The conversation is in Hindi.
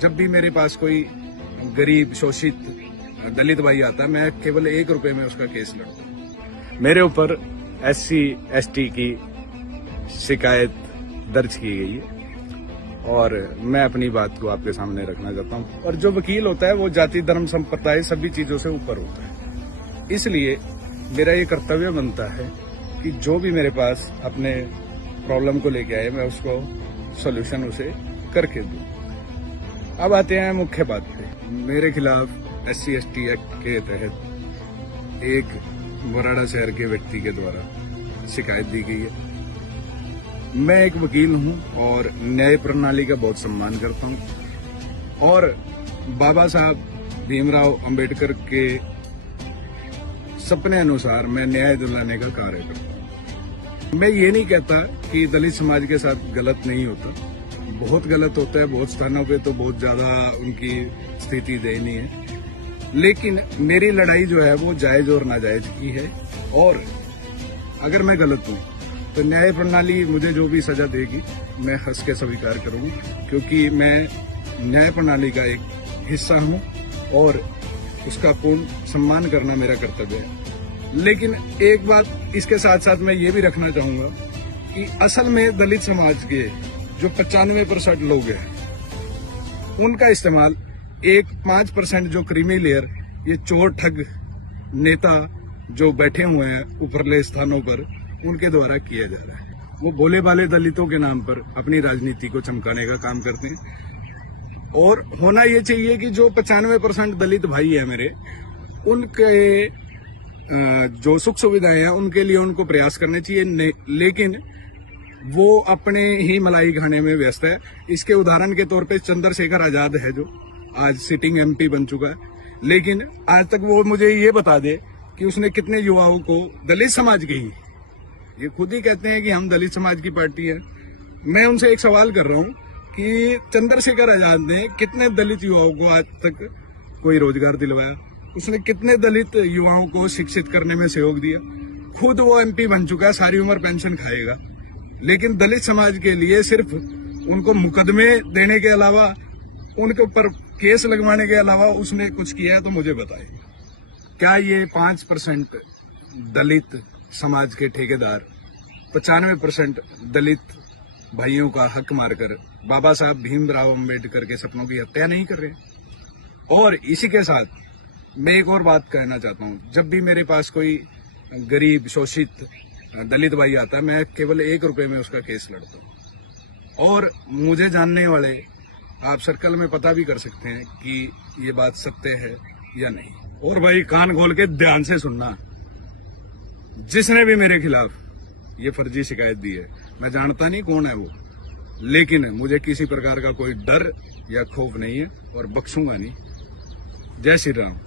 जब भी मेरे पास कोई गरीब शोषित दलित भाई आता है, मैं केवल 1 रुपए में उसका केस लड़ता हूँ। मेरे ऊपर SC ST की शिकायत दर्ज की गई है और मैं अपनी बात को आपके सामने रखना चाहता हूँ। और जो वकील होता है वो जाति धर्म संप्रदाय सभी चीजों से ऊपर होता है। इसलिए मेरा ये कर्तव्य बनता है कि जो भी मेरे पास अपने प्रॉब्लम को लेके आए, मैं उसको सॉल्यूशन उसे करके दूं। अब आते हैं मुख्य बात पे। मेरे खिलाफ SC ST एक्ट के तहत एक बराड़ा शहर के व्यक्ति के द्वारा शिकायत दी गई है। मैं एक वकील हूं और न्याय प्रणाली का बहुत सम्मान करता हूं और बाबा साहब भीमराव अंबेडकर के सपने अनुसार मैं न्याय दिलाने का कार्य करता हूं। मैं ये नहीं कहता कि दलित समाज के साथ गलत नहीं होता, बहुत गलत होता है, बहुत स्थानों पे तो बहुत ज्यादा उनकी स्थिति दयनीय है, लेकिन मेरी लड़ाई जो है वो जायज और नाजायज की है। और अगर मैं गलत हूं तो न्याय प्रणाली मुझे जो भी सजा देगी मैं हंस के स्वीकार करूंगा, क्योंकि मैं न्याय प्रणाली का एक हिस्सा हूं और उसका पूर्ण सम्मान करना मेरा कर्तव्य है। लेकिन एक बात इसके साथ साथ मैं ये भी रखना चाहूंगा कि असल में दलित समाज के जो 95% लोग हैं, उनका इस्तेमाल 5% जो क्रीमी लेयर, ये चोर ठग नेता जो बैठे हुए हैं ऊपरले स्थानों पर, उनके द्वारा किया जा रहा है। वो भोले भाले दलितों के नाम पर अपनी राजनीति को चमकाने का काम करते हैं। और होना ये चाहिए कि जो 95% दलित भाई है मेरे, उनके जो सुख सुविधाएं हैं उनके लिए उनको प्रयास करने चाहिए, लेकिन वो अपने ही मलाई खाने में व्यस्त है। इसके उदाहरण के तौर पे चंद्रशेखर आजाद है जो आज सिटिंग MP बन चुका है, लेकिन आज तक वो मुझे ये बता दे कि उसने कितने युवाओं को, दलित समाज के ही, ये खुद ही कहते हैं कि हम दलित समाज की पार्टी है, मैं उनसे एक सवाल कर रहा हूं कि चंद्रशेखर आजाद ने कितने दलित युवाओं को आज तक कोई रोजगार दिलवाया, उसने कितने दलित युवाओं को शिक्षित करने में सहयोग दिया। खुद वो MP बन चुका है, सारी उम्र पेंशन खाएगा, लेकिन दलित समाज के लिए सिर्फ उनको मुकदमे देने के अलावा, उनके ऊपर केस लगवाने के अलावा उसने कुछ किया है तो मुझे बताए। क्या ये 5% दलित समाज के ठेकेदार 95% दलित भाइयों का हक मारकर बाबा साहब भीमराव अंबेडकर के सपनों की हत्या नहीं कर रहे? और इसी के साथ मैं एक और बात कहना चाहता हूँ, जब भी मेरे पास कोई गरीब शोषित दलित भाई आता है, मैं केवल 1 रुपए में उसका केस लड़ता हूँ। और मुझे जानने वाले आप सर्कल में पता भी कर सकते हैं कि ये बात सत्य है या नहीं। और भाई कान खोल के ध्यान से सुनना, जिसने भी मेरे खिलाफ ये फर्जी शिकायत दी है, मैं जानता नहीं कौन है वो, लेकिन मुझे किसी प्रकार का कोई डर या खौफ नहीं है और बख्शूंगा नहीं। जय श्री राम।